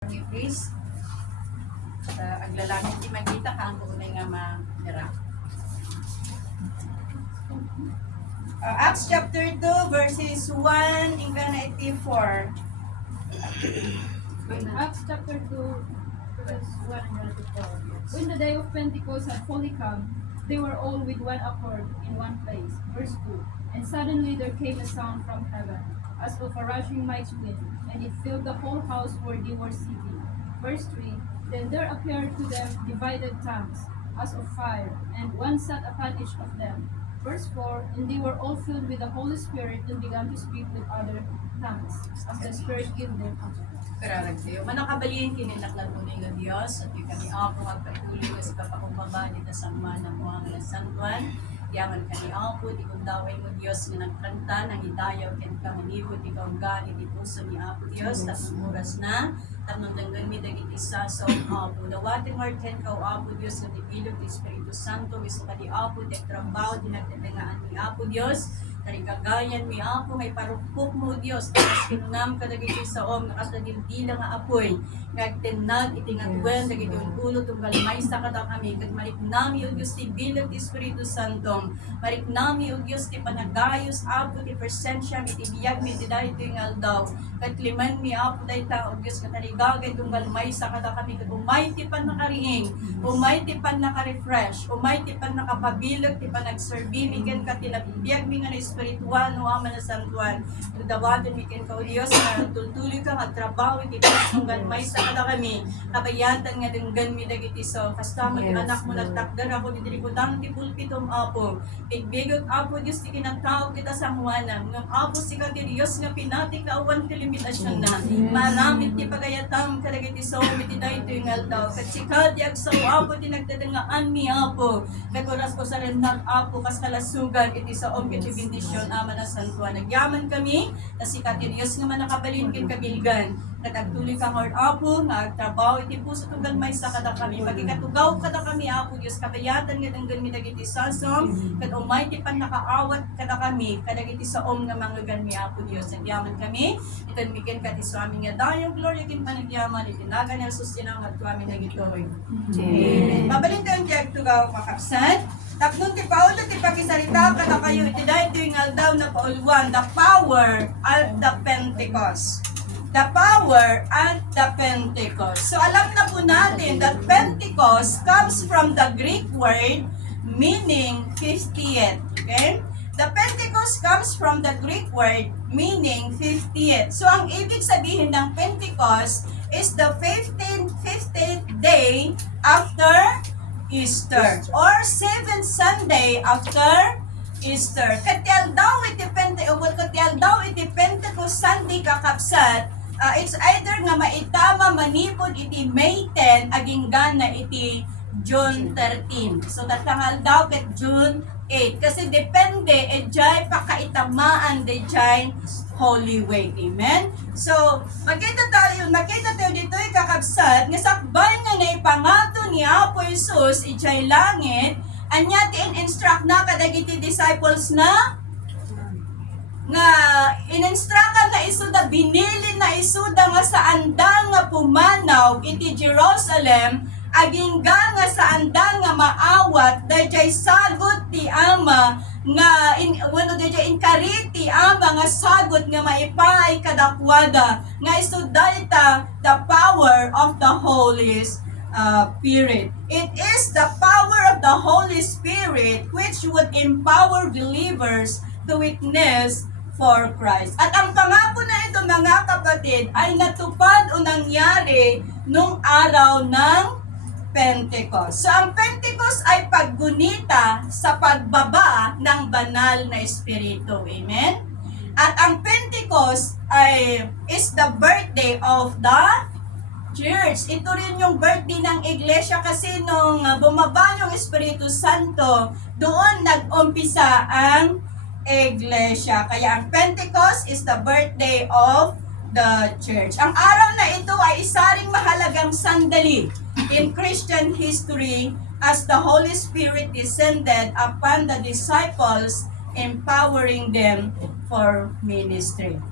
Please, aglalangit di magkita ka ang kunay nga ma-dira. Acts chapter 2 verses 1 hanggang 84. In Acts chapter 2, verse 1 and 4. When the day of Pentecost had fully come, they were all with one accord in one place. Verse 2. And suddenly there came a sound from heaven, as of a rushing mighty wind, and it filled the whole house where they were sitting. Verse 3. Then there appeared to them divided tongues, as of fire, and one sat upon each of them. Verse 4. And they were all filled with the Holy Spirit, and began to speak with other tongues, as the Spirit gave them utterance. Kararag sa'yo. Manakabaliin kininaklan mo ng Diyos at yung kami ako magpatuloy sa kapakumbaba dito sa mga namuha ng Santuan. Yaman kami ako, di kong daway mo Diyos nga nagkanta, nang idayaw ken kamanibod, ikaw ang gani di puso ni Apo Diyos, tapos oras na, tapos danggan mi dagit isa sa Apo. Dawatin marten ka o Apo Diyos, na dibilog di Espiritu Santo, wiso ka di Apo, di trabaho, di nagtatangaan ni Apo Diyos, karigagayan mi Apo, may parupok mo Diyos, tapos kinunam ka dagit sa om, nakasladildila nga apoy, ngagtenag, itingatwen, dagit yung ulo, tunggal may sakata kami, kag mariknami o Diyos, di bilog di Espiritu Santo, mariknami o Diyos, ti panagayos, Apo, ti presensya, mi ti biyag, mi ti dahi ito yung aldaw, kat liman mi Apo, dahi ta, o Diyos, katarigagay, tunggal may sakata kami, kat umay ti pan nakariing, umay ti pan nakarefresh, umay ti pan nakapabilog, ti pan nagserbi, mi ken ka tinabiyag, mi nga na espiritual, no ama na santuan, dawatin mi ken ka o Diyos, na tultuloy ka, magtrabaho, ti tunggal may sakata kami, kabayatan nga denggan mi dagiti so, kasta mag-anak mo nagtakdar ako, di dirikutan ti pulpitom Apo, igbigot Apo Diyos, ti kinatawag kita sa huwanan, ngam Apo si ka ti Diyos, nga pinati ka awan ti limitasyon na, maramit ti pagayatam, kadagiti so, miti na ito yung aldaw, kat si ka ti agsaw Apo, ti nagtadangaan mi Apo, nagkuras ko sa rendag Apo, kas kalasugan, iti sa om, iti bindisyon, ama na santuan, nagyaman kami, kasi ka ti Diyos nga manakabalin kin kabilgan, katagtuloy ka Lord Apo, nagtrabaho, iti puso tunggal may sakada kami, magikatugaw kada kami Apo Diyos, kabayatan nga danggan mi dagiti sasom, kat umay ti pan nakaawat kada kami, kadagiti sa om nga manggagan mi Apo Diyos, nagyaman kami, itan miken kati swami nga dayo, glory kin panagyaman, itinaga niya sustinang at kami nagitoy. Amen. Mabalin ka ang tiyag tugaw makapsan, tapnon ti Paulo ti pakisarita kada kayo, iti dahil ito yung aldaw na pauluan, the power at the Pentecost. The power and the Pentecost. So alam na po natin that Pentecost comes from the Greek word meaning 50th. Okay? The Pentecost comes from the Greek word meaning 50th. So ang ibig sabihin ng Pentecost is the 15th day after Easter or 7th Sunday after Easter. Katyal daw iti Pentecost Sunday kakapsat, it's either nga maitama manipod iti May 10 aging gana iti June 13. So tatangal daw ket June 8 kasi depende ejay pakaitamaan dejay Holy Week. Amen. So nakita tayo dito kakabsat nga sakbay nga naipangato ni Apo Jesus ijay langit anya ti in-instruct na kadagiti disciples na nga in-instructan na isuda, binili na isuda nga sa andang nga pumanaw iti Jerusalem, aging nga sa andang nga maawat, dayjay sagot ti Ama, nga dayjay inkarit ti Ama nga sagot nga maipay kadakwada, nga isuda ita the power of the Holy Spirit. It is the power of the Holy Spirit which would empower believers to witness for Christ. At ang pangako na ito mga kapatid ay natupad o nangyari nung araw ng Pentecost. So ang Pentecost ay paggunita sa pagbaba ng banal na Espiritu. Amen? At ang Pentecost is the birthday of the Church. Ito rin yung birthday ng iglesia kasi nung bumaba yung Espiritu Santo, doon nag-umpisa ang iglesia. Kaya ang Pentecost is the birthday of the church. Ang araw na ito ay isa ring mahalagang sandali in Christian history as the Holy Spirit descended upon the disciples, empowering them for ministry.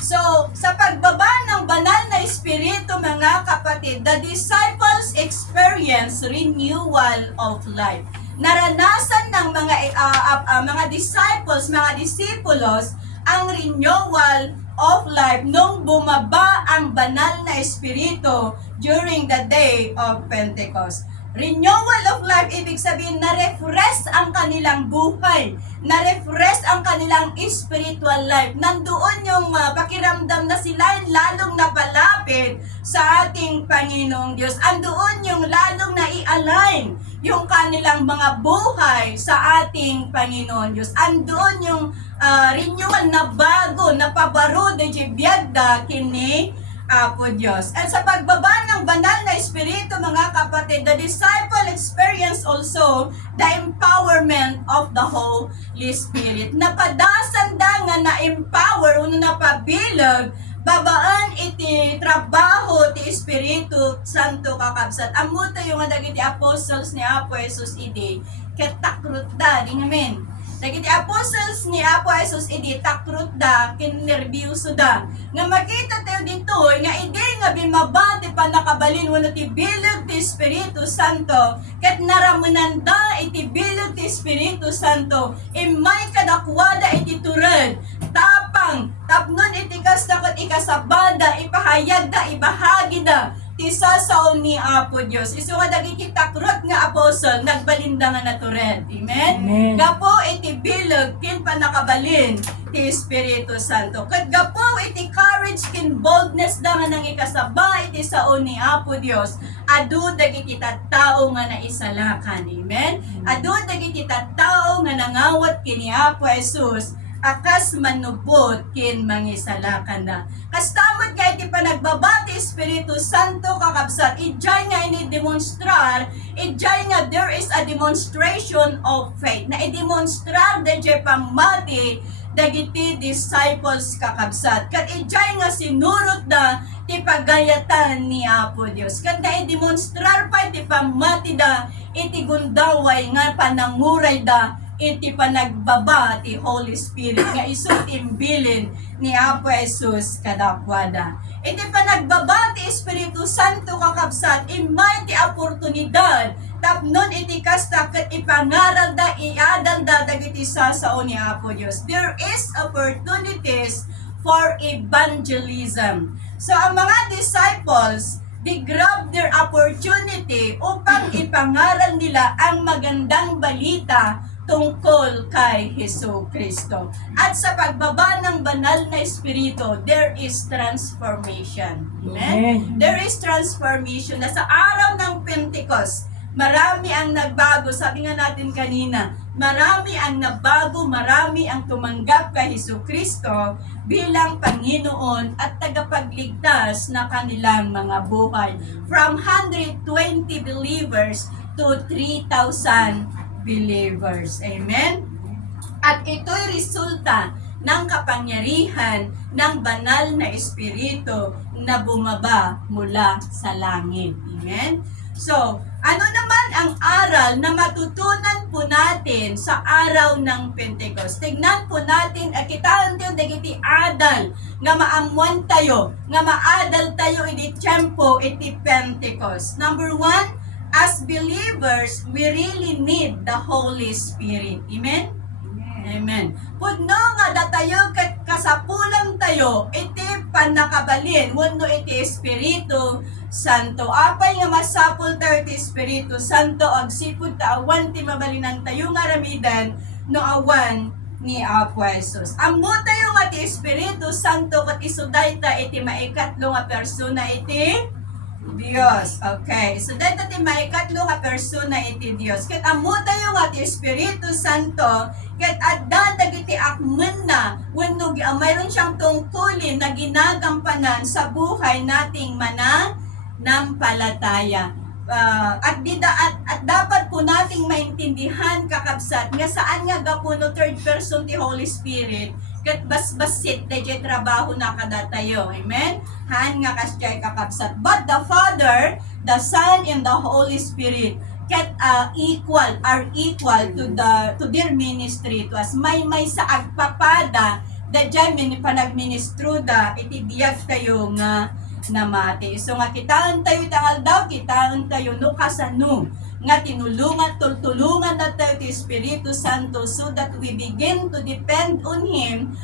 So, sa pagbaba ng banal na espiritu, mga kapatid, the disciples experience renewal of life. Naranasan ng mga disciples, mga disipulos, ang renewal of life nung bumaba ang banal na espiritu during the day of Pentecost. Renewal of life, ibig sabihin na-refresh ang kanilang buhay, na-refresh ang kanilang spiritual life. Nandoon yung pakiramdam na sila lalong napalapit sa ating Panginoong Diyos. Andoon yung lalong na-i-align yung kanilang mga buhay sa ating Panginoon Diyos. Andoon yung renewal na bago, na pabaro de biyagda kini Apo Diyos. At sa pagbaba ng banal na espiritu, mga kapatid, the disciple experience also the empowerment of the Holy Spirit. Napadasan da nga na-empower, napabilog, babaan iti trabaho ti Espiritu Santo kakabsat. Amo tayo nga dagiti apostles ni Apo Jesus idi, ketakrut da, di namin. Dagiti apostles ni Apo Jesus idi takrut da, kinnerbiuso da. Nga makita tayo dito, nga idi nga bimabati pa nakabalin wano ti bilog ti Espiritu Santo, ket naramunan da iti bilog ti Espiritu Santo, imay kadakwada iti turad, tapnon iti kastakot ikasabada, ipahayag da, ibahagi da, tisasaon ni Apo Diyos. Isu nga dagiti takrot nga apostle, nagbalinda nga natured. Amen? Amen. Gapo iti bilog, kin panakabalin, ti Espiritu Santo. Kat gapo iti courage, kin boldness da nga nang ikasaba, iti saon ni Apo Diyos. Adu dagiti tattao nga naisalakan. Amen? Adu dagiti tattao nga nangawat kini Apo Jesus, akas manupot kin mangisalakan na. Kastamot nga iti panagbabati Espiritu Santo kakabsat, ijay nga ini-demonstrar, ijay nga there is a demonstration of faith, na i-demonstrar da jay pamati dagiti disciples kakabsat. Kat ijay nga sinurot da ti pagayatan ni Apo Dios. Kat na i-demonstrar pa iti pamati da iti gundaway nga pananguray da iti panagbaba ti Holy Spirit nga isut imbilin ni Apo Jesus kadakwada. Iti panagbaba ti Espiritu Santo kakabsat, imay ti oportunidad tapnon iti kasta ket ipangaral da, iadal da dagiti sasao ni Apo Dios. There is opportunities for evangelism. So ang mga disciples, they grab their opportunity upang ipangaral nila ang magandang balita tungkol kay Hesus Kristo. At sa pagbaba ng banal na espiritu, there is transformation. Amen? There is transformation. Na sa araw ng Pentecost, marami ang nagbago. Sabi nga natin kanina, marami ang nabago, marami ang tumanggap kay Hesus Kristo bilang Panginoon at tagapagligtas na kanilang mga buhay. From 120 believers to 3,000 believers. Amen? At ito'y resulta ng kapangyarihan ng banal na espiritu na bumaba mula sa langit. Amen? So, ano naman ang aral na matutunan po natin sa araw ng Pentecost? Tignan po natin, kitaan tayo dagiti adal nga maamuan tayo, nga maadal tayo iti tiyempo iti Pentecost. Number 1, as believers, we really need the Holy Spirit. Amen? Amen. Pudno nga datayo ket kasapulan tayo iti panakabalin wenno iti Espiritu Santo. Apay nga masapul tayo iti Espiritu Santo agsipud ta awan ti mabalinan tayo nga ramidan no awan ni Apo Jesus. Ammo tayo nga ti Espiritu Santo ket isuday ta iti maikatlo nga persona iti Dios. Okay. So, dahil natin maikatlo nga persona iti Dios. Kat amo tayo nga ti Espiritu Santo, kat adda dagiti akmen na, wenno mayroon siyang tungkulin na ginagampanan sa buhay nating mananampalataya. At dapat po nating maintindihan kakabsat nga saan nga gapuno third person ti Holy Spirit ket basbasit dayjay trabaho na kada tayo. Amen? Haan nga kasyay kakabsat. But the Father, the Son, and the Holy Spirit ket are equal to their ministry to us. May sa agpapada Dadya panagministro da, iti biyag tayo nga namati. So nga kitaan tayo tangal daw, kitaan tayo no kasano nga tinulungan, tultulungan na tayo ti Espiritu Santo so that we begin to depend on Him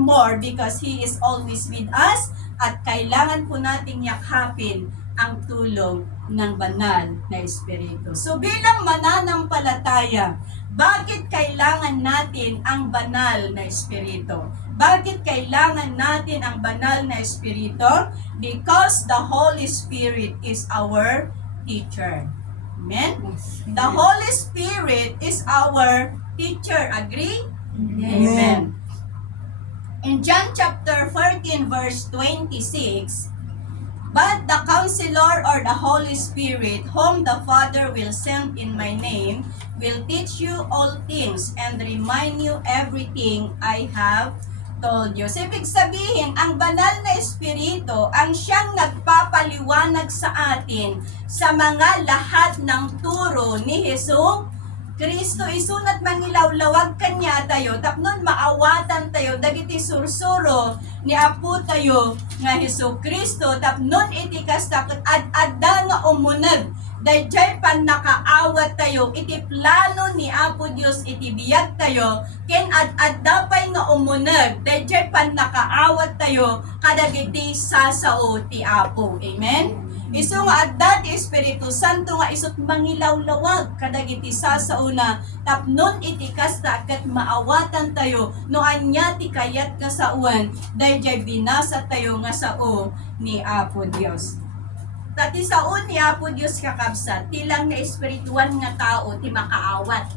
more because He is always with us at kailangan po nating yakapin ang tulong ng banal na Espiritu. So bilang mananampalataya, bakit kailangan natin ang banal na Espiritu? Bakit kailangan natin ang banal na Espiritu? Because the Holy Spirit is our teacher. Amen? The Holy Spirit is our teacher. Agree? Amen. In John chapter 14 verse 26, but the Counselor or the Holy Spirit, whom the Father will send in my name, will teach you all things and remind you everything I have told you. So, ibig sabihin, ang banal na Espiritu, ang siyang nagpapaliwanag sa atin sa mga lahat ng turo ni Hesus Kristo. Isunat mangilawlawag kanya tayo, tapnon maawatan tayo, dagiti sursuro ni Apo tayo nga Hesus Kristo, tapnon itikas takot ad-adda nga umunag, dayjay pan nakaawat tayo, iti plano ni Apo Dios iti biyag tayo, ken ad-adda pay nga umunag, dayjay pan nakaawat tayo, kadagiti sasao ti Apo. Amen? Isu nga adda ti Espiritu Santo nga isut mangilawlawag kadagiti sasauna tapnon iti kasta ket maawatan tayo no anya ti kayat kasauan dayjay binasa tayo nga sao ni Apo Dios. Tati sao ni Apo Dios kakabsat tilang na espirituan nga tao ti makaawat.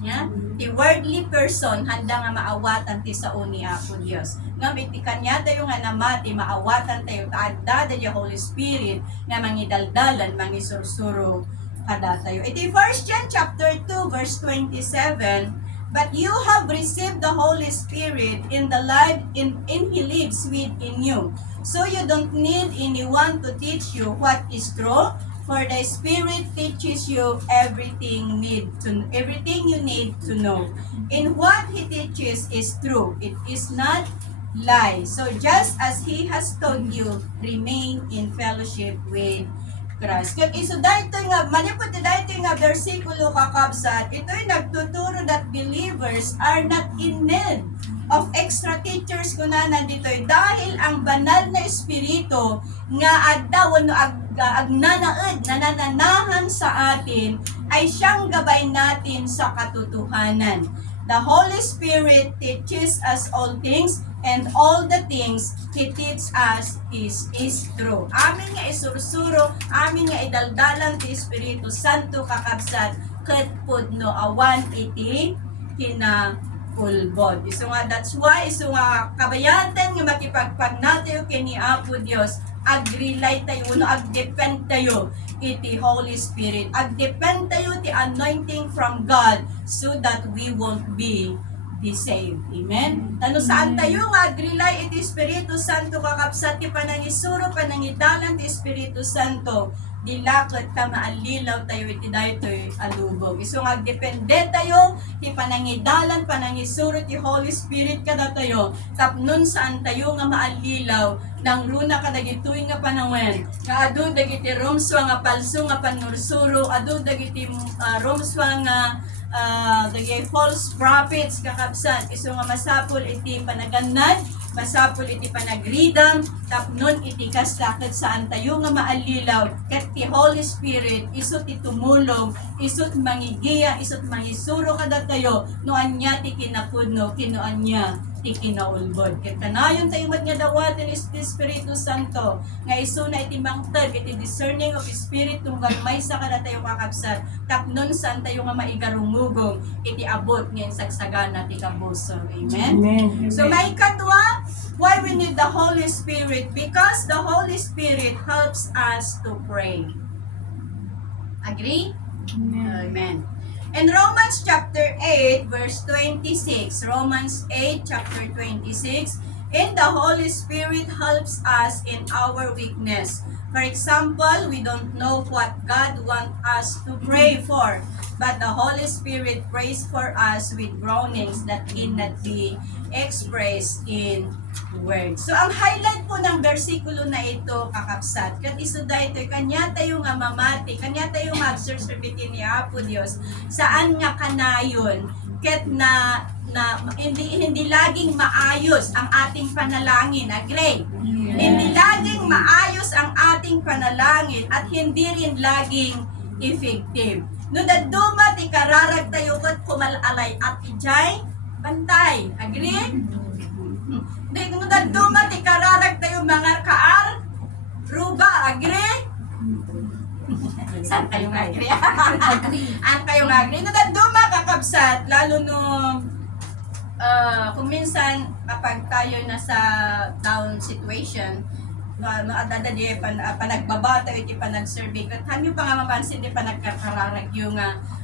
Ya? Ti worldly person handa nga maawatan ti sao ni Apo Dios. Nga iti kanya tayo nga namati maawatan tayo taadda da Holy Spirit nga mangidaldalan mangisursuro kada tayo. Iti 1 John chapter 2 verse 27, but you have received the Holy Spirit in the life in He lives within you. So you don't need anyone to teach you what is true. For the Spirit teaches you everything you need to know. And what He teaches is true. It is not lie. So just as He has told you, remain in fellowship with Christ. Kaya iso dahito nga, manipot dahito nga versikulo kakabsat, ito'y nagtuturo that believers are not in need of extra teachers kunanan dito'y dahil ang banal na Espiritu nga adda wano agnanaed nananahan sa atin ay siyang gabay natin sa katotohanan. The Holy Spirit teaches us all things and all the things He teaches us is true. Amin nga isursuro, amin nga idaldalan ti Espiritu Santo kakabsat ket pudno awan iti ulbod. Iso nga, that's why, iso nga, kabayatan nga makipagpag natin kini Apo Dios, ag-rely tayo, no, ag-depend tayo, iti Holy Spirit, ag-depend tayo, ti anointing from God, so that we won't be saved. Amen? Tano saan tayo nga, ag-rely iti Espiritu Santo, kakapsat, ti panangisuro, panangidalan, ti Espiritu Santo, dilakot ta maalilaw tayo iti daytoy alubog. Iso nga depende tayo ti panangidalan panangisuro ti Holy Spirit kada tayo tapnon saan tayo nga maalilaw nang runa kadagitoy nga panangen nga adu dagiti romswa nga palso nga panursuro adu dagiti romswa nga dagiti false prophets kakabsat. Iso nga masapol iti panaganad, masapol iti panagridam, tapnon iti kastakad saan tayo nga maalilaw, ket ti Holy Spirit, isot ti tumulong, isot mangigiya, isot mangisuro kada tayo, no anya ti kinapudno, kino anya ti kinaulbod. Ket kanayon tayo mat nga dawaten is ti Espiritu Santo, nga iso na iti mangtag, iti discerning of Spirit, tunggal may sa kada tayo kakabsat, tapnon saan tayo nga maigarumugong, iti abot ngayon sagsagana ti kabuso. Amen? Amen. So may katwa, why we need the Holy Spirit? Because the Holy Spirit helps us to pray. Agree? Amen. In Romans chapter 8 verse 26, Romans 8 chapter 26, and the Holy Spirit helps us in our weakness. For example, we don't know what God wants us to pray for, but the Holy Spirit prays for us with groanings that cannot be expressed in words. So, ang highlight po ng versikulo na ito, kakapsat, kat iso da ito, kanya tayo nga mamati, kanya tayo magsursurbiti ni Apo Diyos, saan nga kanayon, ket na hindi laging maayos ang ating panalangin. Agree? Hindi laging maayos ang ating panalangin at hindi rin laging effective. No daduma ti kararag tayo ket kumalalay at ijay bantay. Agree? No daduma ti kararag tayo mga kaar ruba. Agree? Saan kayo agree? Ang kayo agree? No daduma kakabsat lalo no kung minsan kapag tayo nasa down situation, adada di panagbaba tayo di panag-survey kat hanyo pa nga mapansin di panagkakararag yung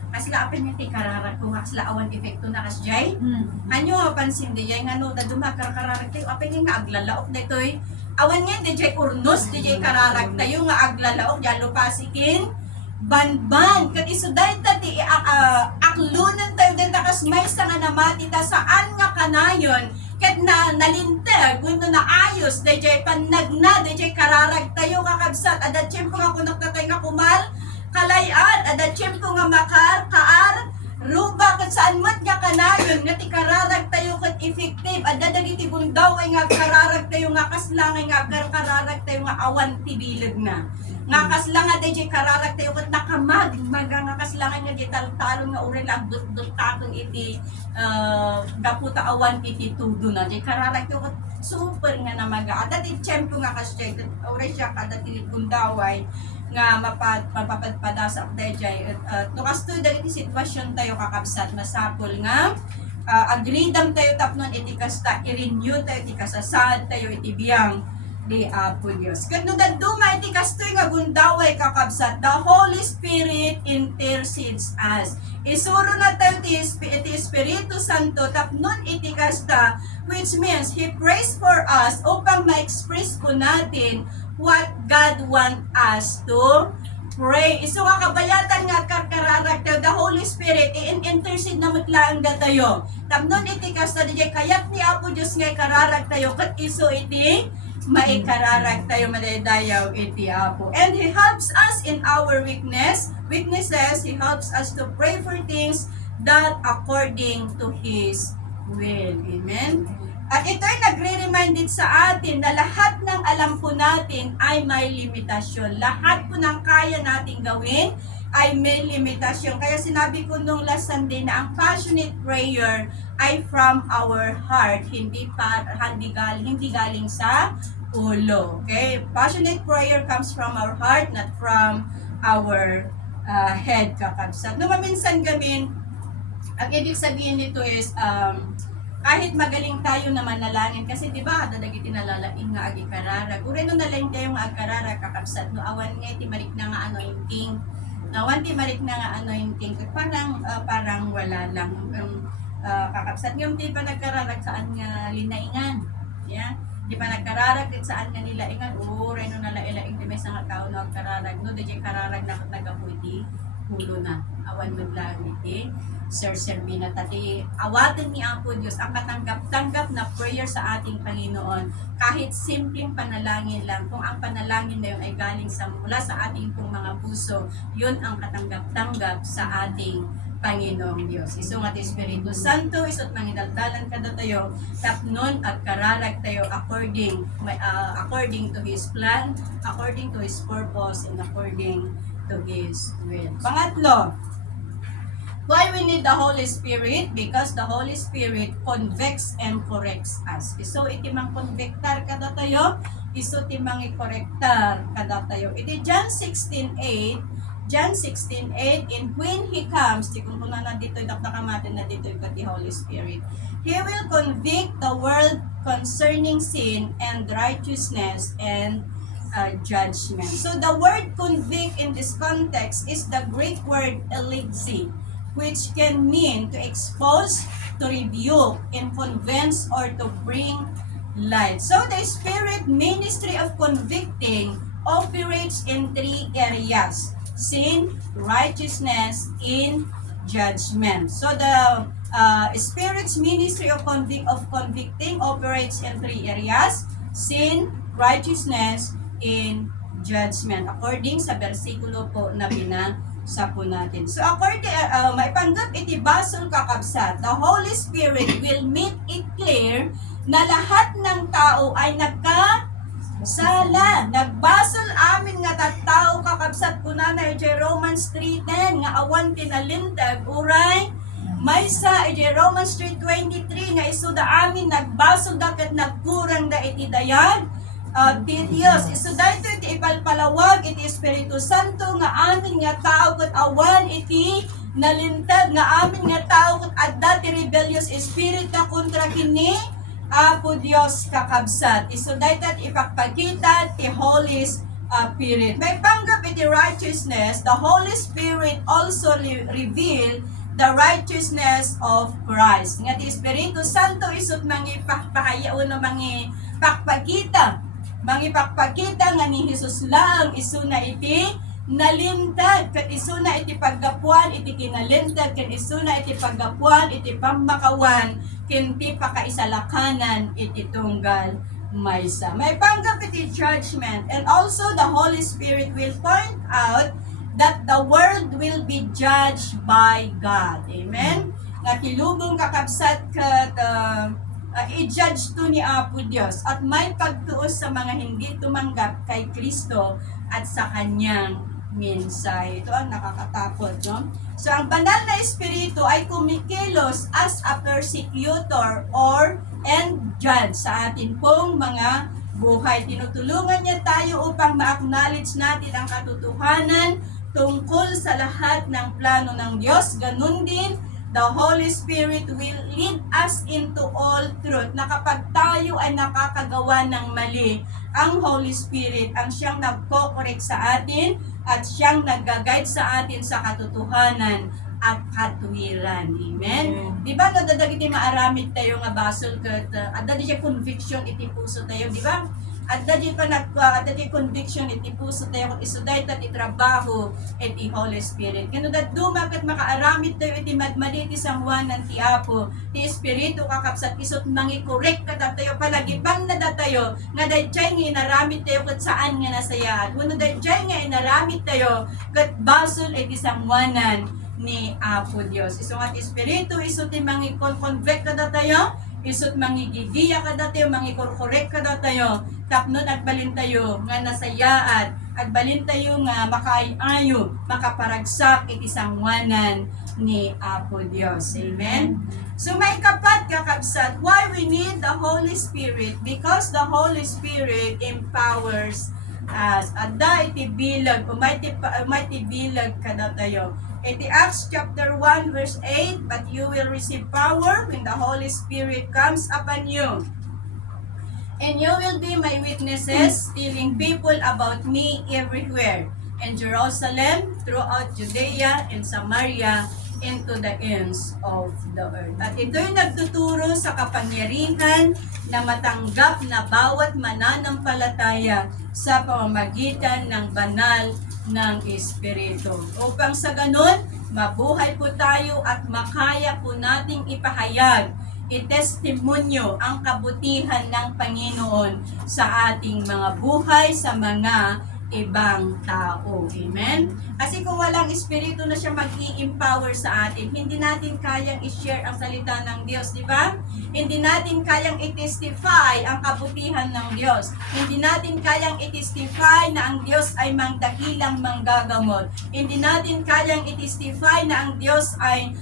kasi laapin niya ti kararag kung sila awan epekto na kasjay hanyo mapansin di yung ano daduma kararag tayo apin nga aglalaok na ito awan nga di jay urnos di jay kararag tayo nga aglalaok jalo pasikin banban kat iso dahil tati aklunan tayo din takas may sa nga namati ta saan nga kanayon kat na nalintag kuno na ayos dayjay panagna dayjay kararag tayo kakabsat adat tiyempo nga kunak tatay nga kumal kalayat adat tiyempo nga makar kaar ruba kat saan mat nga kanayon nga ti kararag tayo kat effective adat dagiti bundaw ay nga kararag tayo nga kaslangay nga kararag tayo nga awan tibilig na nga kaslangan dayjay kararag tayo kat nakamag maga nga kaslangan nga di talong nga urel ang dut-dutakong iti daputa awan iti tudo na di kararag tayo kat super nga namaga at iti tiyempo nga kasyay urel siya kada tilipundaway nga mapapadpadas dayjay tukas to dagiti sitwasyon tayo kakabsat masapol nga agreedam tayo tapnon iti kasta i-renew tayo iti kasasad tayo iti biyang di Apo Diyos. Kano daduma iti kastoy nga gundaway kakabsat, the Holy Spirit intercedes us. Isuro na tayo iti Espiritu Santo tapnon iti kasta, which means He prays for us upang ma-express po natin what God want us to pray. Iso nga kabayatan nga kararag tayo, the Holy Spirit, i-intercede na mutlaan ga tayo. Tapnon iti kasta, dijay kayat ni Apo Diyos nga kararag tayo, kat iso iti maikararag tayo madaydayaw iti Apo. And He helps us in our weaknesses. He helps us to pray for things that according to His will. Amen? At ito'y nagre-reminded sa atin na lahat ng alam po natin ay may limitasyon. Lahat po ng kaya nating gawin ay may limitasyon. Kaya sinabi ko nung last Sunday na ang passionate prayer ay from our heart, hindi galing sa ulo. Okay? Passionate prayer comes from our heart, not from our head, kakabsat. No, maminsan gamin, ang ibig sabihin nito is, kahit magaling tayo na manalangin, kasi di ba, dadagiti nalalaing nga agi kararag. Ure no nalaing tayo nga agi kararag, kakabsat, no, awan nga iti marik na nga anointing. Awan ti marik na nga anointing. Parang wala lang. Kakabsat, yung di pa nagkararag saan nga linaingan. Yeah? Di pa nagkararag din saan nga nilaingan. Ure no nalailaing ti may nga tao na agkararag. No, di kararag na nagapuiti. Hulo na. Awan mo lang iti. Sir Sermina, tati awatin ni Apo Diyos ang katanggap-tanggap na prayer sa ating Panginoon. Kahit simpleng panalangin lang, kung ang panalangin na yun ay galing mula sa ating pong mga puso, yun ang katanggap-tanggap sa ating Panginoong Diyos. Iso nga ti Espiritu Santo, isot mangidaldalan kada tayo, tapnon at kararag tayo according to His plan, according to His purpose, and according to His will. Pangatlo, why we need the Holy Spirit? Because the Holy Spirit convicts and corrects us. Iso iti mang convictar kada tayo, iso iti mang i-correctar kada tayo. Iti John 16:8, and when He comes, di kung na dito, nakamatin na dito yung Holy Spirit, He will convict the world concerning sin and righteousness and judgment. So the word convict in this context is the Greek word eligzi, which can mean to expose, to rebuke, and convince, or to bring light. So the Spirit ministry of convicting operates in three areas: sin, righteousness, and judgment. So the Spirit's ministry of convicting operates in three areas: sin, righteousness, and judgment. According sa versikulo po na binasa po natin. So according, maipanggap iti basol kakabsat, the Holy Spirit will make it clear na lahat ng tao ay sala. Nagbasol amin nga tattao kakabsat kuna na iti Romans 3:10 nga awan tinalintag uray maysa iti Romans 3:23 nga isuda amin nagbasol daket nagkurang da iti dayan ti Dios. Isuda ito iti ipalpalawag iti Espiritu Santo nga amin nga tao ket awan iti nalintag nga amin nga tao ket adda ti rebellious spirit na kontra kini Apo Dios kakabsat. Isuday tat ipagpakita ti Holy Spirit. May panggap iti righteousness, the Holy Spirit also reveal the righteousness of Christ. Nga ti Espiritu Santo isut mangipakpakaya o mangipakpakita nga ni Jesus lang isuna iti nalintag ket isuna iti paggapuan iti kinalintag ket isuna iti paggapuan iti pamakawan kinti pakaisalakanan iti tunggal maysa. May panggap iti judgment, and also the Holy Spirit will point out that the world will be judged by God. Amen? Nga kilubong kakabsat kat i-judge to ni Apo Dios at may pagtuos sa mga hindi tumanggap kay Kristo at sa kanyang mensahe. Ito ang nakakatakot, no? So, ang banal na espiritu ay kumikilos as a persecutor and judge sa atin pong mga buhay. Tinutulungan niya tayo upang ma-acknowledge natin ang katotohanan tungkol sa lahat ng plano ng Diyos. Ganun din, the Holy Spirit will lead us into all truth. Na kapag tayo ay nakakagawa ng mali, ang Holy Spirit ang siyang nagko-correct sa atin at siyang nag-guide sa atin sa katotohanan at katwiran. Amen? Di ba nadadag iti maaramid tayo nga basol kat adda di siya conviction iti puso tayo, di ba? Adda di conviction iti puso tayo kung isuday tat itrabaho iti Holy Spirit. Kano dat dumakat makaaramid tayo iti madmali iti sangwanan ti Apo, ti Espiritu kakapsat isot mangi-correct ka tayo palagiban na datayo nga dayjay nga inaramid tayo kat saan nga nasayaan. Kuno dayjay nga inaramid tayo kat basol iti sangwanan ni Apo Dios. Iso nga ti Espiritu isot ti mangi-convict ka tayo, isot mangigidiya ka datayo, mangikorkorek ka datayo, tapno agbalin tayo nga nasayaat, agbalin tayo nga makaayo, makaparagsak iti sangwanan ni Apo Dios. Amen? So may kapat kakabsat, why we need the Holy Spirit? Because the Holy Spirit empowers us. Adda iti bilag, umay bilag kada tayo. Iti Acts chapter 1 verse 8, but you will receive power when the Holy Spirit comes upon you. And you will be my witnesses, telling people about me everywhere, in Jerusalem, throughout Judea and Samaria, into the ends of the earth. At ito'y nagtuturo sa kapangyarihan na matanggap na bawat mananampalataya sa pamamagitan ng banal ng Espiritu. Upang sa ganun, mabuhay po tayo at makaya po nating ipahayag, itestimonyo ang kabutihan ng Panginoon sa ating mga buhay, sa mga ibang tao. Amen? Kasi kung walang Espiritu na siya mag-i-empower sa atin, hindi natin kayang i-share ang salita ng Diyos, di ba? Hindi natin kayang i-testify ang kabutihan ng Diyos. Hindi natin kayang i-testify na ang Diyos ay mangdakilang manggagamot. Hindi natin kayang i-testify na ang Diyos ay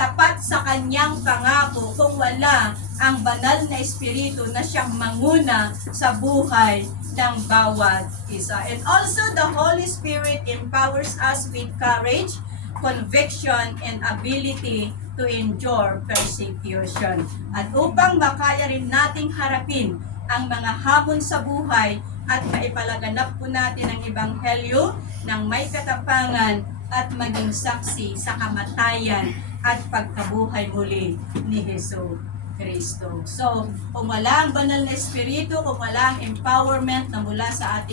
tapat sa kanyang pangako kung wala ang banal na Espiritu na siyang manguna sa buhay ng bawat isa. And also, the Holy Spirit empowers us with courage, conviction, and ability to endure persecution. At upang makaya rin nating harapin ang mga hamon sa buhay at maipalaganap po natin ang Ebanghelyo ng may katapangan at maging saksi sa kamatayan at pagkabuhay muli ni Jesus Kristo. So, kung wala ang banal na espiritu, kung wala ang empowerment na mula sa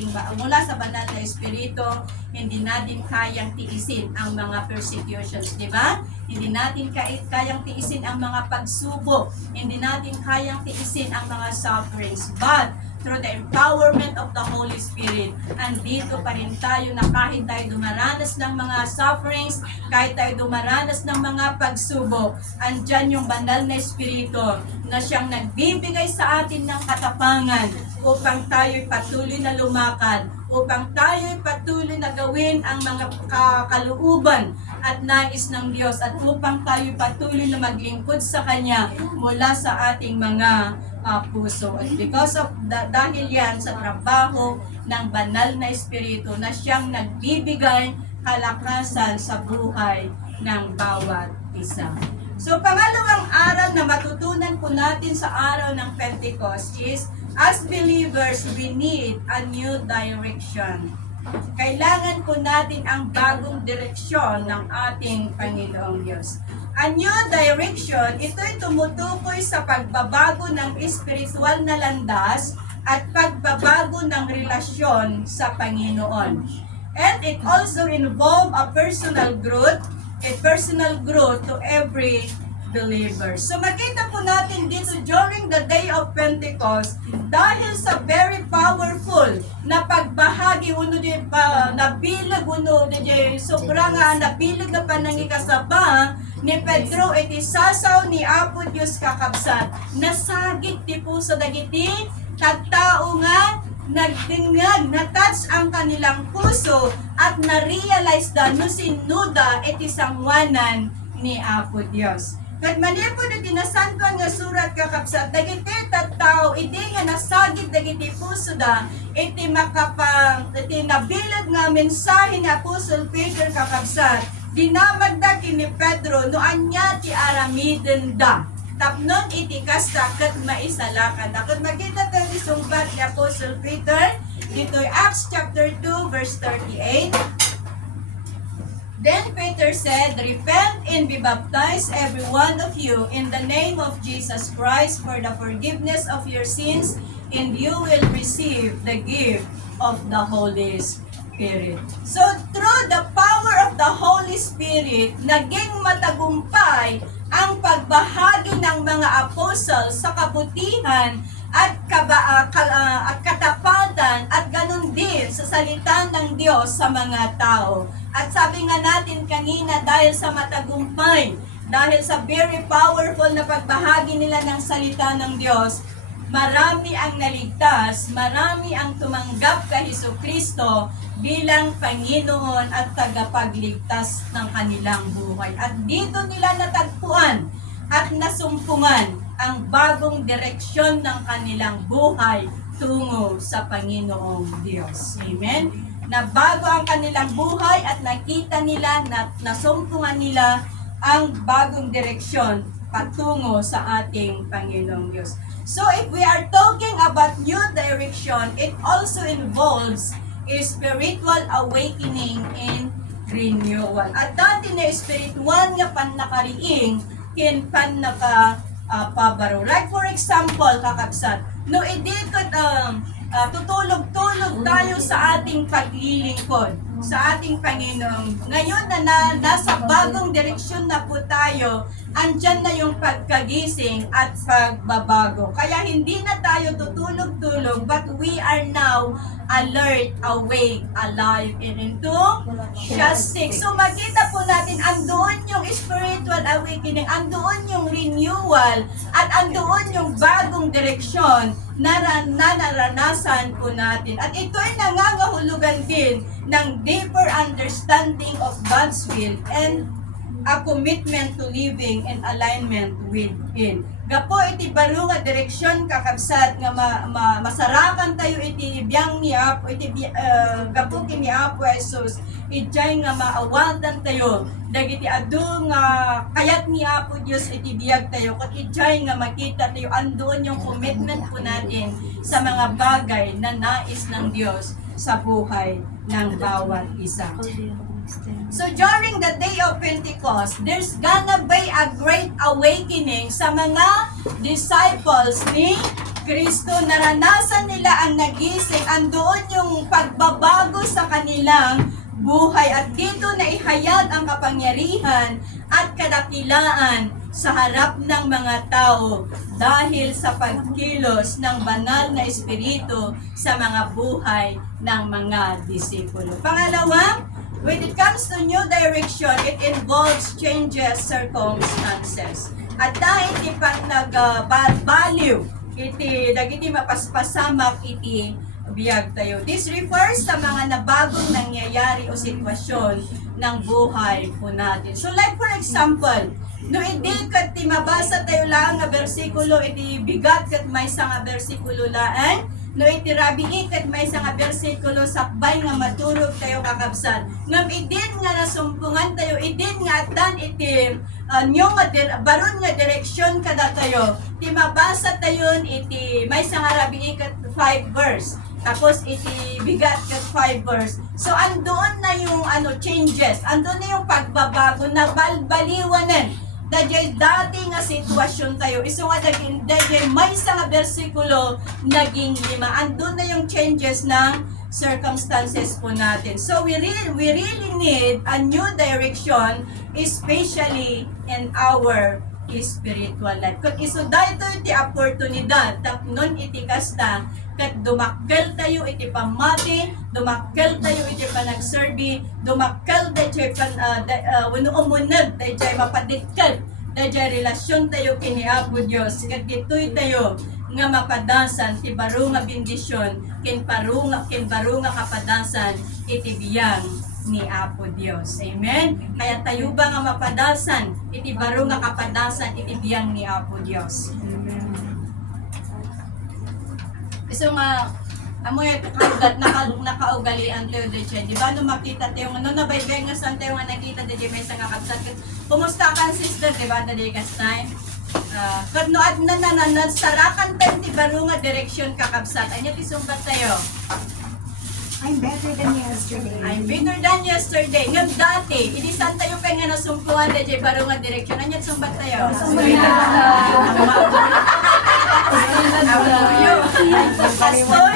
banal na espiritu, hindi natin kayang tiisin ang mga persecutions, di ba? Hindi natin kayang tiisin ang mga pagsubok, hindi natin kayang tiisin ang mga sufferings. But through the empowerment of the Holy Spirit, andito pa rin tayo na kahit tayo dumaranas ng mga sufferings, kahit tayo dumaranas ng mga pagsubok, andyan yung banal na Espiritu na siyang nagbibigay sa atin ng katapangan upang tayo'y patuloy na lumakad, upang tayo'y patuloy na gawin ang mga kalooban at nais ng Diyos, at upang tayo'y patuloy na maglingkod sa Kanya mula sa ating mga puso. At because of dahil yan sa trabaho ng banal na Espiritu na siyang nagbibigay kalakasan sa buhay ng bawat isa. So, pangalawang aral na matutunan po natin sa araw ng Pentecost is, as believers, we need a new direction. Kailangan po natin ang bagong direksyon ng ating Panginoong Diyos. A new direction, ito'y tumutukoy sa pagbabago ng espiritual na landas at pagbabago ng relasyon sa Panginoon. And it also involves a personal growth to every believer. So makita po natin dito during the day of Pentecost, dahil sa very powerful na pagbahagi nabilag sobrang nabilag na panangikasaba ni Pedro, iti sasaw ni Apo Diyos kakabsat, nasagit ti puso dagiti tagtao nga nagdingag, na-touch ang kanilang puso at na-realize da no sinuda iti sangwanan ni Apo Diyos. Kat manipod iti nasantuan nga surat kakabsat, dagiti tattao, iti nga nasagit dagiti puso da, iti nabilad nga mensahe ni Apostle Peter kakabsat, dinamagda kini Pedro, no anya ti aramiden da. Tapnon iti kasta kat maisalakan. Kat magkita tayo isungbat ni Apostle Peter, dito'y Acts chapter 2 verse 38. Then Peter said, repent and be baptized every one of you in the name of Jesus Christ for the forgiveness of your sins, and you will receive the gift of the Holy Spirit. So through the power of the Holy Spirit, naging matagumpay ang pagbahagi ng mga apostles sa kabutihan at katapatan at ganun din sa salita ng Diyos sa mga tao. At sabi nga natin kanina, dahil sa matagumpay, dahil sa very powerful na pagbahagi nila ng salita ng Diyos, marami ang naligtas, marami ang tumanggap kay Jesucristo bilang Panginoon at tagapagligtas ng kanilang buhay. At dito nila natagpuan at nasumpungan ang bagong direksyon ng kanilang buhay tungo sa Panginoong Diyos. Amen? Na bago ang kanilang buhay at nakita nila, nasumpungan nila ang bagong direksyon patungo sa ating Panginoong Diyos. So if we are talking about new direction, it also involves a spiritual awakening and renewal. At dati na spiritual nga panakariing kin pabaro. Like for example, kakabsat, no idikot tutulog-tulog tayo sa ating paglilingkod sa ating Panginoon. Ngayon na nasa bagong direksyon na po tayo, andyan na yung pagkagising at pagbabago. Kaya hindi na tayo tutulog-tulog, but we are now alert, awake, alive, and into just sick. So makita po natin, andoon yung spiritual awakening, andoon yung renewal, at andoon yung bagong direksyon na naranasan po natin. At ito ay nangangahulugan din ng deeper understanding of God's will and a commitment to living in alignment with Him. Gapo iti baro nga direksyon kakabsat nga masarakan tayo iti biyang ni Apo, gapo kini Apo Jesus, ijay nga maawatan tayo, dagiti adu nga kayat ni Apo Dios iti biyag tayo, kat ijay nga makita tayo, andoon yung commitment po natin sa mga bagay na nais ng Diyos sa buhay ng bawat isa. So during the day of Pentecost, there's gonna be a great awakening sa mga disciples ni Kristo. Naranasan nila ang nagising, andoon yung pagbabago sa kanilang buhay. At dito na ihayag ang kapangyarihan at kadakilaan sa harap ng mga tao dahil sa pagkilos ng banal na espiritu sa mga buhay ng mga disipulo. Pangalawa, when it comes to new direction, it involves changes circumstances. At dahil iti pag nag-value, iti dagiti mapaspasamak iti biyag tayo. This refers sa mga nabagong nangyayari o sitwasyon ng buhay po natin. So like for example, no hindi kat ti mabasa tayo lang nga bersikulo iti bigat kat may nga bersikulo laan, no iti rabii kat may nga bersikulo sakbay nga maturog tayo kakabsan. Ngam idin nga nasumpungan tayo, idin nga dan iti baron nga direksyon kada tayo. Ti mabasa tayo iti may nga rabii kat 5 verse. Tapos iti bigat kat 5 verse. So andoon na yung changes, andoon na yung pagbabago na balbaliwanan. Dahil dati nga sitwasyon tayo, iso nga naging, dahil may nga bersikulo, naging 5. Andun na yung changes ng circumstances po natin. So we really need a new direction, especially in our spiritual life. Kung iso dahil iti oportunidad, tapnon iti kasta, kat dumakkel tayo iti pamati, dumakkel tayo iti panagserbi, dumakkel tayo umunag tayo mapadikkat, tayo relasyon tayo kini Apo Dios, kat ito'y tayo nga mapadasan ti baro nga bendisyon, kin baro nga kapadasan iti biyang ni Apo Dios. Amen. Kaya tayo ba nga mapadasan iti baro nga kapadasan iti biyang ni Apo Dios. Amen. So nga, amoy kaugat, nakaugalian tayo dito. Di ba, nung makita tayo, nabaybay nga saan tayo nga nakita dito, may isang kakabsat. Kumusta ka, sister, di ba, dali kas time? Kad noad na sarakan tayo, di baro nga direksyon kakabsat. Anya, tisumbat tayo. I'm better than yesterday. I'm better than yesterday. Ngam dati, hindi saan tayo pa nga nasumpuan dito, baro nga direksyon. Anya, tisumbat tayo. Pastor,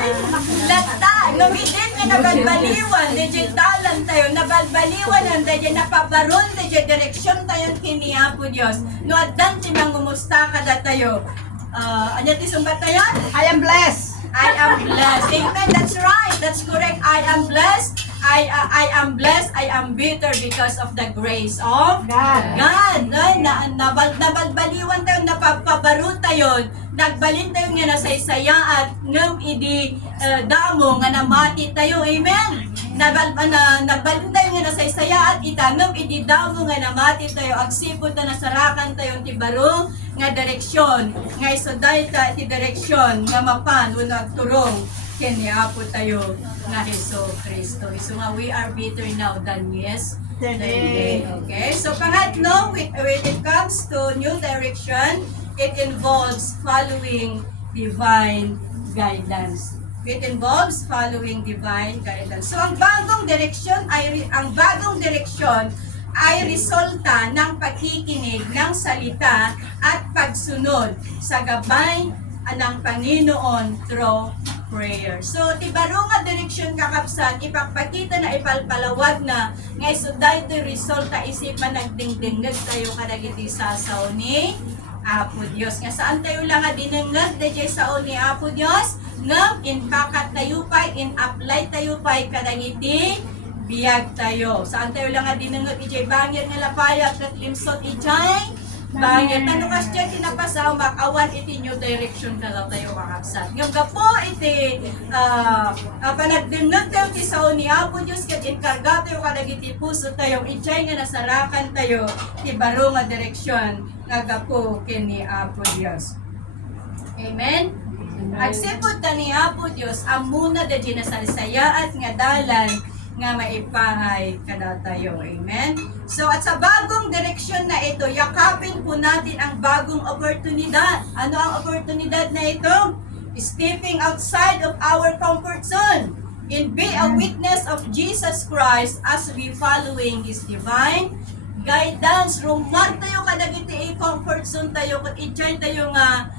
lata, numidin nga nabalbaliwan, digitalan tayo, nabalbaliwan ang dadya, napabaron dadya, direksyon tayo kini Apo Diyos. No, adan tinangumusta ka da tayo. Anya tisumbat tayo? I am blessed. I am blessed. Amen, that's right, that's correct. I am blessed. I am blessed. I am bitter because of the grace of God. Nabalbaliwan tayo, napapabaro tayo, nagbalin tayo nga nasaysaya at ngam idi damo nga namati tayo. Amen. Nagbalin tayo nga nasaysaya at itangam idi damo nga namati tayo. Agsipod na nasarakan tayo ti baro nga direksyon. Nga isoday ta ti direksyon nga mapan o nagturong kini Apo tayo nga Heso Kristo. So nga we are better now than yesterday. Okay? So pangatlo, when it comes to new direction, it involves following divine guidance. It involves following divine guidance. So ang bagong direksyon ay resulta ng pakikinig ng salita at pagsunod sa gabay ng Panginoon through prayer. So, tibaro nga direksyon kakapsan, ipagpakita na ipalpalawag na nga isuday ito resulta isipan nagdingdingag tayo kadagiti sasaw ni Apo Dios. Nga saan tayo lang nga dinengag dajay sao ni Apo Dios? Ngam inpakat tayo pa, in-apply tayo pa kadagiti biyag tayo. Saan tayo lang nga dinengag ijay bangir nga lapayag at limsot ijay bangir. Tanong kas dyan, tinapasaw, makawan iti new direction na lang tayo makapsat. Ngam ka po, iti panagdinag tayo ti sao ni Apo Diyos, kat inkarga tayo kadagiti puso tayo, ijay nga nasarakan tayo, ti baro nga direksyon, nga po kini Apo Diyos. Amen? Agsipod ta ni Apo Diyos, amuna da ginasalisayaat nga dalan, nga maipahay kada tayo. Amen? So, at sa bagong direksyon na ito, yakapin po natin ang bagong oportunidad. Ano ang oportunidad na ito? Stepping outside of our comfort zone. and be a witness of Jesus Christ as we following His divine guidance. Rumar tayo kadagiti i-comfort zone tayo kat i-join tayo nga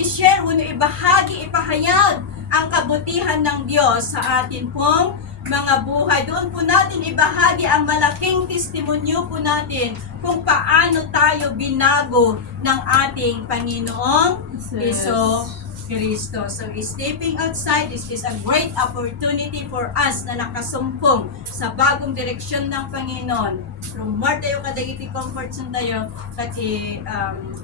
i-share uno ibahagi ipahayag ang kabutihan ng Diyos sa atin pong mga buhay. Doon po natin ibahagi ang malaking testimonyo po natin kung paano tayo binago ng ating Panginoong Hesus Kristo. So, stepping outside, this is a great opportunity for us na nakasumpong sa bagong direksyon ng Panginoon. Rumor tayo kadagiti comfort zone tayo, at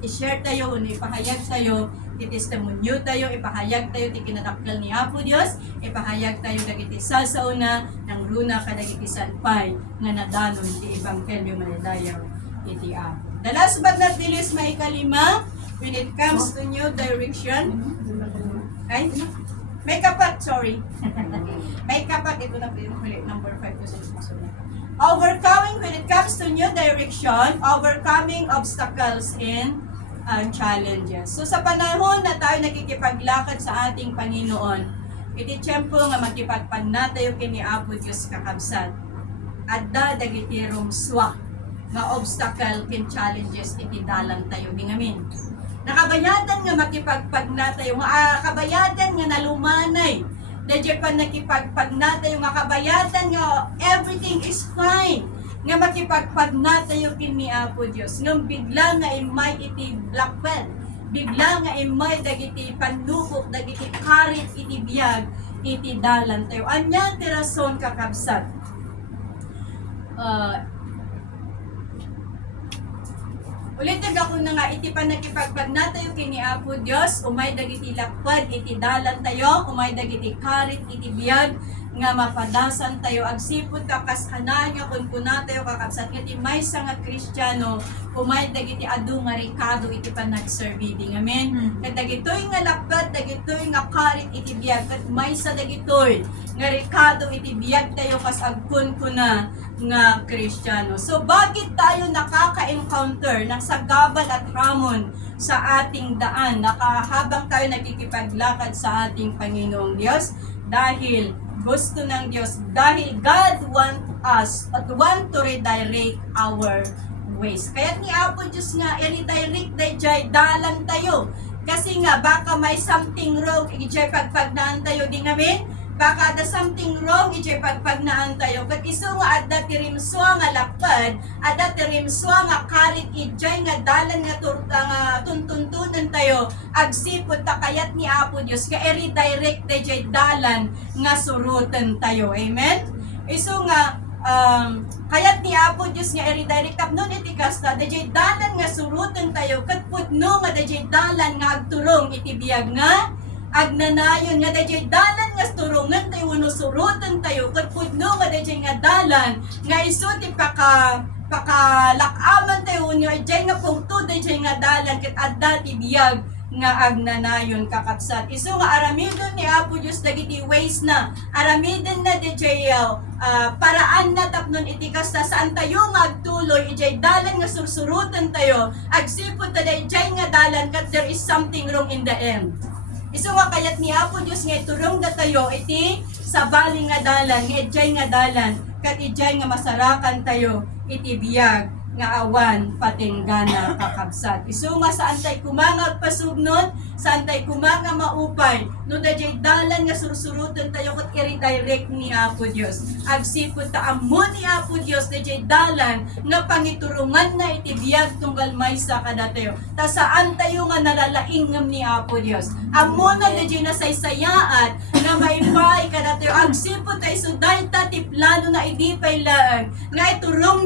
i-share tayo, ipahayag tayo, itestemonyo tayo, ipahayag tayo, tikinadakkel ni Apo Dios, ipahayag tayo dagiti sa una ng runa kadagiti sanpay nga nadanon ti Ebanghelyo manadayaw iti Apo. The last but not the least, may ikalima, when it comes to new direction, ay, may kapat, sorry. May kapat, ito na pinuli, number 5 kasi masunod. Overcoming when it comes to new direction, overcoming obstacles and challenges. So sa panahon na tayo nakikipaglakad sa ating Panginoon, iti tiyempo nga magkipagpanna tayo kini Apo Diyos kakabsat. At dagiti rumswa nga obstacle and challenges iti dalan tayo dingamin. Nakabayadan nga makipagpagna tayo, nga kabayadan nga nalumanay. Dadya pa nakipagpagna tayo, nga kabayadan nga everything is fine. Nga makipagpagna tayo kini Apo Diyos. Ngam bigla nga imay iti blackpen. Bigla nga imay dagiti pandukok, dagiti karit iti biyag, iti dalan tayo. Anyan ti rason kakabsat. Ulitin ako na nga, iti pa nakipagpagna tayo kini Apo Diyos, umay dagiti lakpad, iti dalan tayo, umay dagiti karit, iti biyag, nga mapadasan tayo, agsipod kakaskanan nga kunkuna tayo kakabsat, iti may nga Kristiyano, umay dagiti adu nga rikado, iti pa nagservidi, amen? Kat dagitoy nga lakpad, dagitoy nga karit, iti biyag, kat may sa dagitoy, nga rikado, iti biyag tayo, kas agkunkuna, nga Kristiyano. So, bakit tayo nakaka-encounter ng sagabal at hamon sa ating daan, habang tayo nakikipaglakad sa ating Panginoong Diyos? Dahil gusto ng Diyos, dahil God want us, at want to redirect our ways. Kaya ni Apo Diyos nga, i-redirect dahil dalan tayo. Kasi nga, baka may something wrong, ijay pagpagnaan tayo din namin, baka ada something wrong, ijay pagpagnaan tayo. Kat iso nga, ada tirimswa nga lapad, ada tirimswa nga karit, ijay nga dalan nga tuntuntunan tayo, agsipot ta kayat ni Apo Diyos, nga i-redirect ijay dalan nga surutan tayo. Amen? Iso nga, kayat ni Apo Diyos nga i-redirect up nun iti kasta, dajay dalan nga surutan tayo, kat putno nga dajay dalan nga agturong iti biyag nga, agnanayon nga dajay dalan nga turungan tayo no surutan tayo kat pudno nga dajay nga dalan nga isu ti pakalakaman tayo no dajay nga pungto dajay nga dalan ket adda ti biyag nga agnanayon kakabsat. Isu nga aramidon ni Apo Dios dagiti ways na aramidon na dajay paraan na tapnon iti kasta saan tayo nga agtuloy ijay dalan nga sursurutan tayo agsipod ta dajay nga dalan kat there is something wrong in the end. Isu nga kayat ni Apo Diyos nga iturong da tayo iti sabali nga dalan, nga ijay nga dalan, kat ijay nga masarakan tayo iti biyag nga awan patinggana kakabsat. Isu nga saan tayo kumangag pasugnon, saan tayo kumanga maupay, no dajay dalan nga sursurutan tayo kat i-redirect ni Apo Diyos. Agsipod ta amon ni Apo Diyos dajay dalan nga pangiturungan na iti biyag tunggal maysa kada tayo. Ta saan tayo nga nalalaingam ni Apo Diyos. Amon na dajay nasaysayaat nga maipay kada tayo. Agsipod tayo suday ta ti plano na idipay laang nga iturong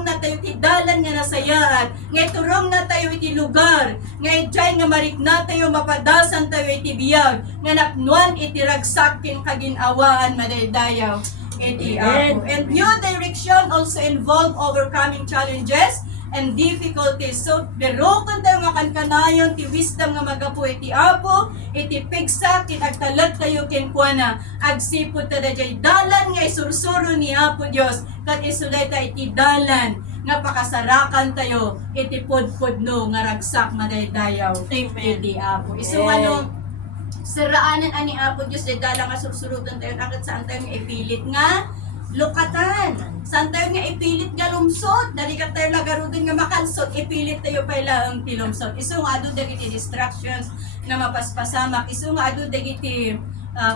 na tayo ti dalan nga nasayaat, nga iturong na tayo iti lugar, nga ijay nga marikna tayo mapadasan tayo iti biyag, nga napnuan iti ragsakin kaginawaan madaydayaw iti Apo. And new direction also involve overcoming challenges and difficulties. So, pero kung tayo nga kankanayon, ti wisdom nga magapu iti Apo, iti pigsa, kinagtalag tayo kinkwana, agsipod ta dajay dalan nga isursuro ni Apo Diyos, kat isulay ta iti dalan, nga pakasarakan tayo, iti pudpudno, nga ragsak madaydayaw, iti Apo. Isu ano, Siraanan ani Apo Diyos, day dala nga susurutan tayo, agad saan tayo nga ipilit nga lukatan. Saan tayo nga ipilit nga lumsot, dali ka tayo lagarudan nga makalsot, ipilit tayo pala ang tilumsot. Iso nga ado dagiti distractions nga mapaspasamak, iso nga ado dagiti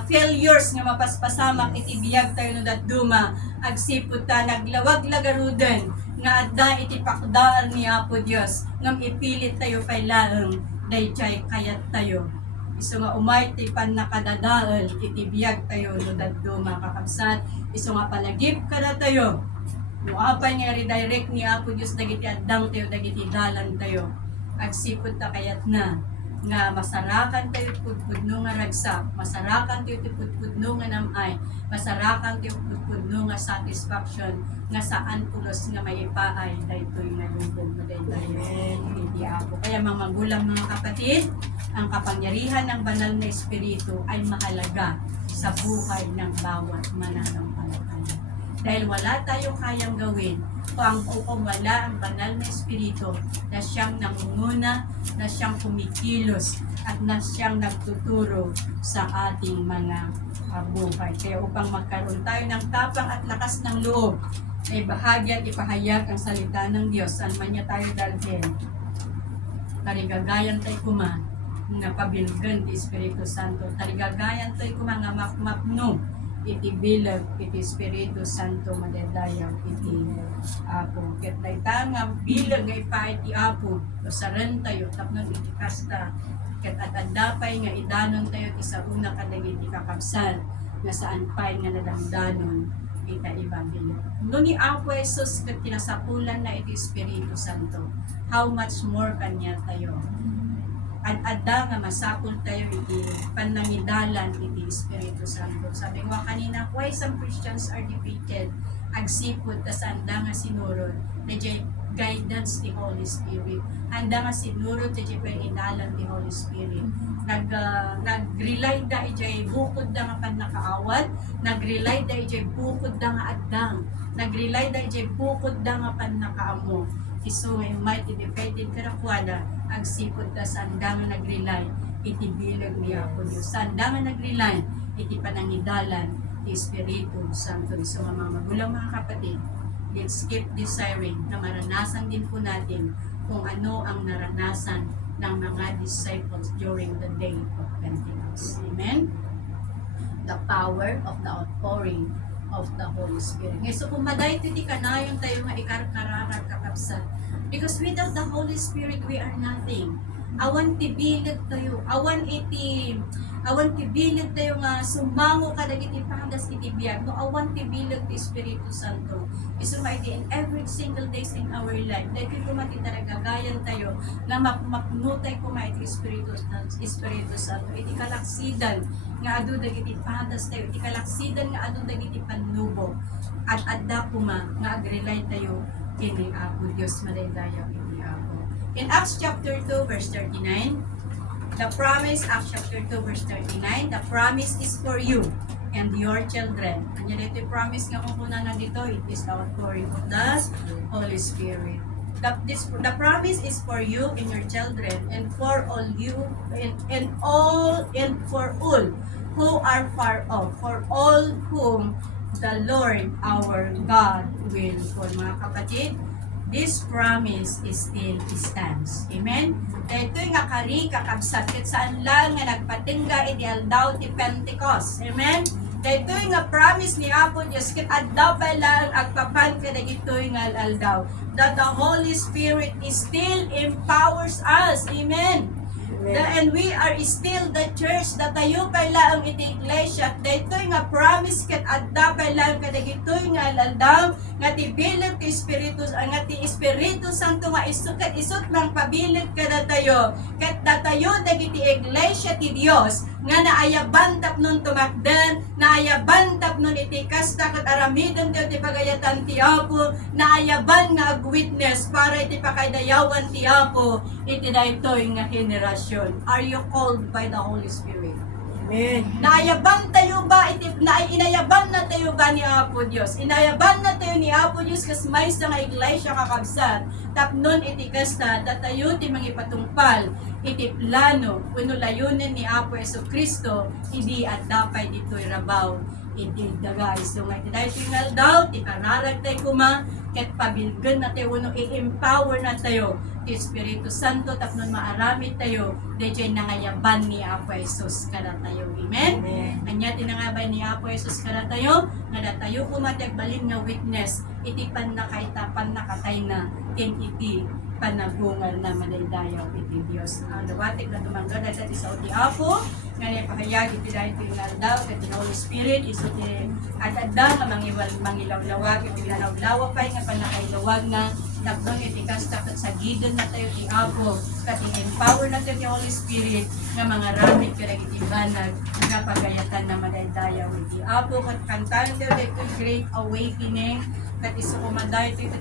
failures nga mapaspasamak, iti biyag tayo no dat duma, agsipot ta, naglawag lagarudan, nga adda iti pakdaan ni Apo Diyos, ngam ipilit tayo pala ang dayjay kayat tayo. Iso nga umay ti pan nakadadaal iti biyag tayo no daddo makakabsat. Iso nga palagip kada tayo. No apay nga redirect ni Apo Dios dagiti addang tayo dagiti dalan tayo. Agsipod ta kayat na nga masarakan tayo pudpudno nga ragsak, masarakan tayo pudpudno nga namay, masarakan tayo pudpudno nga satisfaction nga saan pulos nga may ipaay daytoy nga lungkod mo daytoy hindi ako. Kaya mga magulang mga kapatid, ang kapangyarihan ng banal na espiritu ay mahalaga sa buhay ng bawat mananampalataya. Dahil wala tayong kayang gawin kung wala ang banal na espiritu na siyang nangunguna, na siyang kumikilos, at na siyang nagtuturo sa ating mga buhay. Kaya upang magkaroon tayo ng tapang at lakas ng loob, ay bahagi at ipahayag ang salita ng Diyos, saan man niya tayo dalhin. Tarigagayan tayo kuma, nga pabilgan ti Espiritu Santo. Tarigagayan tayo kuma nga makmapno, iti bilag, iti Espiritu Santo madadayaw, iti Apo. Ket dayta nga bilag nga ipaay ti Apo, saran tayo, tapnon iti kasta, ket atandapay nga idanon tayo ti sa una kadagiti kakabsat, nga saan pay nga nadamdanon, ita ibang no ni Apo Jesus ket kinasapulan na iti Espiritu Santo, how much more kanya tayo. Ad-adda nga masakol tayo iti panangidalan iti Espiritu Santo. Sabi ko kanina, why some Christians are defeated? Agsipod ta sa anda nga sinurod, medyo guidance ti Holy Spirit. Anda nga sinurod ti panangidalan ti Holy Spirit. Nag-rely da ijay bukod da nga panakaawat, nag-rely da ijay bukod da nga addang, nag-rely da ijay bukod da nga panakaamo. Iso ay mighty defeated karakwada, agsipod ta sa anda nga nag-rely iti bilag ni Apo Diyos. Sa anda nga nag-rely iti panangidalan ti Espiritu Santo. So mga magulang mga kapatid, let's keep desiring na maranasan din po natin kung ano ang naranasan ng mga disciples during the day of Pentecost. Amen? The power of the outpouring of the Holy Spirit. Ngayon, so kung maday titi kanayon tayo nga ikarkararar kakabsat, because without the Holy Spirit, we are nothing. Awan tibilag tayo, awan tibilag tayo nga sumango kadagiti pandas iti biyag, no awan tibilag ti Espiritu Santo. Iso maiti in every single days in our life, dahil kumati taragagayan tayo na maknutay kumaiti Espiritu Santo, iti kalaksidan nga adu dagiti pandas tayo, iti kalaksidan nga adu dagiti panlubo, at adda kuma nga agrelay tayo kini Apo Dios madaydayaw iti Apo. In Acts chapter 2 verse 39, the promise, Acts chapter 2 verse 39, the promise is for you and your children. Anya dito yung promise nga kung kuna na dito, it is the outpouring of the Holy Spirit. The promise is for you and your children and for all you and for all who are far off, for all whom the Lord our God will call. Mga kapatid, this promise is still stands. Amen? Ito yung akari kakabsat ket saan lang nga nagpatingga iti aldaw ti Pentecost. Amen? Ito yung promise ni Apo Diyos ket addaw pa lang agpapan kada ito yung aldaw that the Holy Spirit is still empowers us. Amen? And we are still the church that tayo pa lang iti iglesia. Dito nga promise ket adda pa lang kada gitoy nga aldaw nga tibilag ti Espiritu nga ti Espiritu Santo nga isut lang pabilag kada tayo ket datayo dagiti iglesia ti Dios nga naayaban tapnon tumakden, naayaban tapnon iti kasta ket aramiden ti pagayatan ti Apo, naayaban nga agwitness para iti pakaydayawan ti Apo iti daytoy nga henerasyon. Are you called by the Holy Spirit? Amen. Naayaban tayo ba inayaban na tayo ba ni Apo Dios? Inayaban na tayo ni Apo Dios kas may sa nga iglesia kakabsat. Tapnon iti kasta datayo ti mangipatungpal iti plano uno layunin ni Apo Yesu Kristo idi at dapat dito'y rabaw iti daga iso nga iti dahil tingal daw ti kararag tayo kuma ket pabilgan na tayo uno i-empower na tayo ti Espiritu Santo tapnon maaramid tayo dayjay nangayaban ni Apo Jesus kada tayo amen. Anya tinangabay ni Apo Jesus kada tayo nga datayo kumatagbalin nga witness iti panakaitapan nakatay na ken iti panagungal na madaydayaw iti Dios. Ang dawatik na tumangga dati sa iti Apo nga napakayag iti dahil tingal daw iti Holy Spirit iso ti adada nga mangilawlawag iti lawlawa pay nga panakailawag na dakdong iti kasta kat sa gidan na tayo ti Apo kat empower na tayo ti Holy Spirit nga mga ramit kaya iti banag nga pagayatan na madaydayaw iti Apo kat kantahan tayo iti great awakening kat iso kumanday ito iti